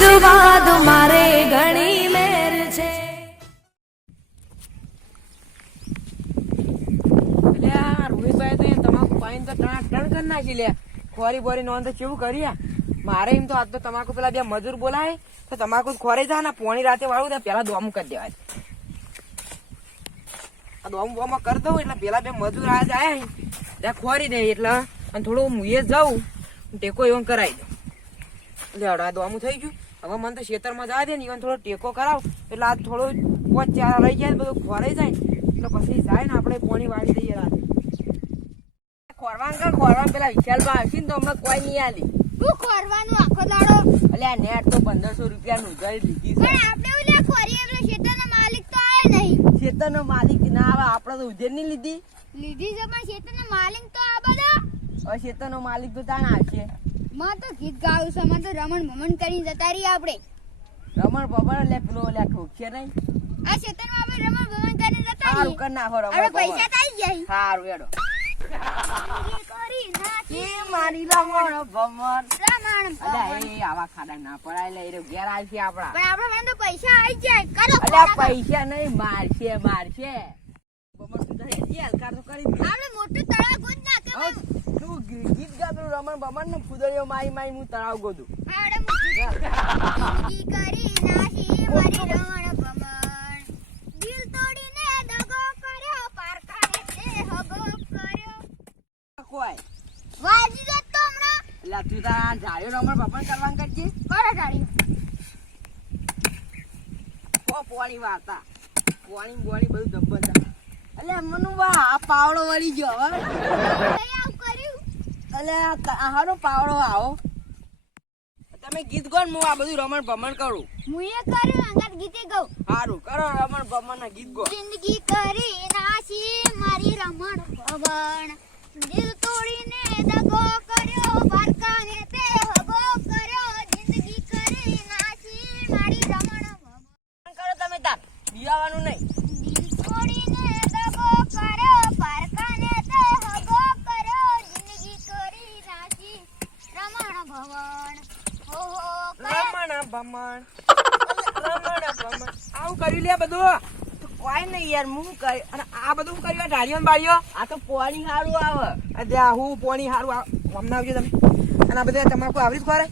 આશીર્વાદ મારે ઘણી મેર છે. રોહિતભાઈ તો તમાકુ પાણી તો ટણ કરી નાખી લે. ખોરી બોરી નોંધ તો કેવું કરી મારે એમ તો આજ તો તમાકુ પેલા બે મજૂર બોલાય તો તમાકુ ખોરી જાય ને પોણી રાતે વાળું પેલા દોમું કરી દેવાય. આ દોમું બોમાં કરી દઉં એટલે પેલા બે મજૂર આ જાય ત્યાં ખોરી દે એટલે અને થોડું હું એ જાઉં ટેકો એવો કરાવી દઉં. એટલે આ દોમું થઈ ગયું. હવે મને તો ખેતરમાં જવા દે ને even થોડો ટેકો કરાવ એટલે આ થોડો 5-4 રહી જાય બધું ખોરાઈ જાય એટલે પછી જાય ને આપણે પોણી વાળી દઈએ રાતે. ખોરવાન પેલા વિશાલમાં આવશે ને તો હમણાં કોઈ નહીં આલી. શું ખોરવાનું આખો દાડો? એટલે આ નેટ તો 1500 રૂપિયાનું ઉધારી લીધી છે. પણ આપણે ઓલે ખોરીએ એટલે ખેતરનો માલિક તો આવે નહીં. ખેતરનો માલિક ના આવે, આપણે તો ઉધાર નહીં લીધી. લીધી છે પણ ખેતરનો માલિક તો આ બધા. હવે ખેતરનો માલિક તો તાણ આવશે. માં તો ગીત ગાવું છે, માં તો રમણ ભમણ કરીને જતા રહી આપણે. રમણ ભમણ લે પેલો લે ઠોકશે નહીં. આ ખેતરમાં આપણે રમણ ભમણ કરીને જતા સારું રહી. કર નાખો રમણ આપણે પૈસા થઈ જાય. સારું હેડો. કરી નાખી મારી રમણ ભમણ. રમણ અલ્યા ભમણ. એ આવા ખાડા ના પડાય લે એ ઘેર આવશે આપડા. પણ આપણે પાસે તો પૈસા આવી જાય. કરો અલ્યા પૈસા નહીં, મારશે ભમણ તું તો હેજી હલકાર તો કરી દે. આપણે મોટું તળાવ ગોદ નાખે. હવે તું ગીત ગાતું રમણ ભમણ ને ફુદરીઓ મારી મારી હું તળાવ ગોતું. આપણે જિંદગી કરી નાખી મારી રમણ ભમણ. દિલ તોડીને દગો કર્યો, પારકાને તે હગો કર્યો. કોઈ વાજી જતો તો હમણાં. એટલે તું તારા જાળ્યો રમણ ભમણ કરવાનું કરજે. કરો ટાળી. પોણી વાતા પોણી બોણી બધું જબ્બર છે. અલ્યા મનુભા આ પાવડો વળી ગયો હવે. કઈ આવું કર્યું? અલ્યા હારો પાવડો આવો તમે ગીત ગો ને હું આ બધું રમણ ભમણ કરું. હું એ કર્યું અંગાત ગીતે ગઉં. સારું કરો રમણ ભમણ ના ગીત ગો. જિંદગી કરી નાખી મારી રમણ ભમણ. દિલ તોડીને દગો કર્યો, પારકાને તે હગો કર્યો. જિંદગી કરી નાખી મારી રમણ ભમણ. કરો તમે તાર બિયાવાનું નહીં. દિલ તોડીને દગો કર્યો, પારકાને તે હગો કર્યો. જિંદગી કરી નાખી રમણ ભમણ. હો હો રમણ ભમણ આવું કર્યું લે બધું. કોઈ નહીં યાર હું કરી અને આ બધું હું કર્યું ઢાળીઓ બાળીઓ. આ તો પોણી સારું આવે. અલ્યા હું પોણી સારું હમણાં આવજો તમે. અને આ બધા તમાકુ આવડી જ ખોરે.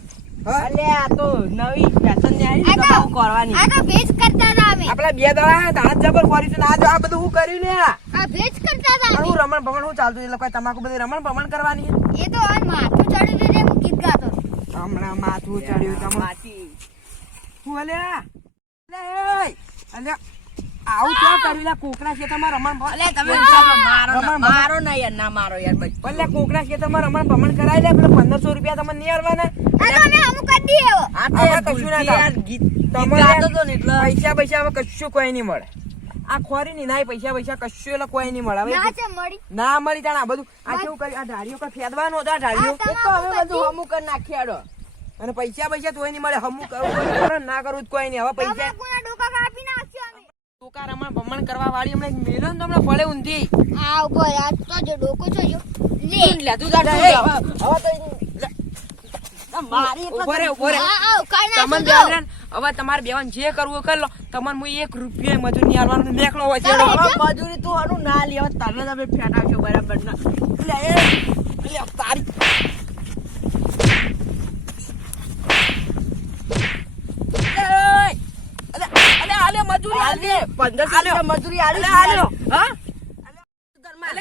અલે આ તો નવી ફેશન ને આવી તમાકુ કરવાની. આ તો ભેજ કરતા હતા અમે. આપડે બે દડા તાજ જબર ખોરી છે. આ બધું હું કર્યું ને. આ ભેજ કરતા હતા અમે. હું રમણ ભમણ હું ચાલતું એટલે કોઈ તમાકુ બધી રમણ ભમણ કરવાની. એ તો આ માથું ચડ્યું છે ને હું ગીત ગાતો. હમણાં માથું ચડ્યું તમારી હું અલ્યા આવું ક્યાં કર્યું લે કોકરા ખેતરમાં રમણ મારો ના યાર ના મારો યાર ભલે કોકરા ખેતરમાં રમણ ભમણ કરાવી લે. પેલો 1500 રૂપિયા તમને નહીં આવવાના. આ તો અમે હમું કરી દઈએ હવે. કશું ના થાય. પૈસા હવે કશું કોઈ નહીં મળે. આ ખોરી ની ના પૈસા કશું એટલે કોઈ નહીં મળે. ના છે મળી. ના મળી તાણ આ બધું આ કેવું કર્યું. આ ઢાળીઓ કઈ ફેદવાનો હતો. આ ઢાળીઓ એ તો હવે બધું હમું કરી નાખ્યાડો. અને પૈસા તો નહીં મળે. હમું કરવું ના કરવું કોઈ નહીં. હવે પૈસા તમાકુના ડોકા કાપી નાખ્યો અમે. ટોકા રમણ ભમણ કરવા વાળી હમણાં મેલો ને તમને ફળે ઊંધી. આ ઉભો આ તો જો ડોકો છો જો લે તું જા મારી ઉભો રે આ કાઈ ના તમને હવે તમારે બેવાન જે કરવું કરી લો. તમને હું 1 રૂપિયા મજૂર ની આલવાનું મેકલો હોય છે. મજૂરી તું હારું ના લે. હવે તમે ફેટાવશો બરાબર ના લે તારી મજૂરી આલે 1500 મજૂરી આલે હા.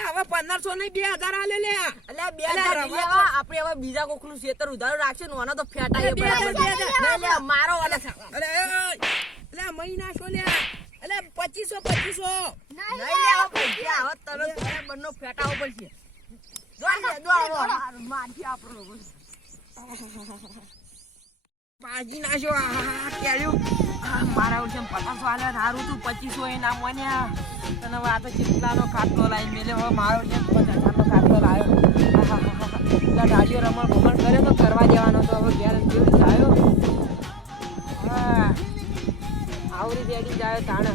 હવે 1500 નહીં 2000 આલે લે. અલ્યા 2000 આપણે હવે બીજા કોકનું ખેતર ઉધાર રાખશે ને ઓનો તો ફેટાય બરાબર. લે મારો અલે મહિના શો લે. અલે 2500 નહીં લે. હવે પૈસા હવે તમે બરાબરનો ફેટાવો પડશે. જો માજી આપણો પાજી નાશો. કેળ્યું મારા ઓછે 500 આલે સારું તું 2500 એ નામ વન્યા. તને વાત કેટલાનો ખાટલો લાવી મેલે. હવે મારો 50,000 નો ખાટલો લાવ્યો. ઢાળીઓ રમણ ભમણ કરે તો કરવા દેવાનો તો હવે ઘેર કેવી આવ્યો. હા આવડી રેડી જાય તાણે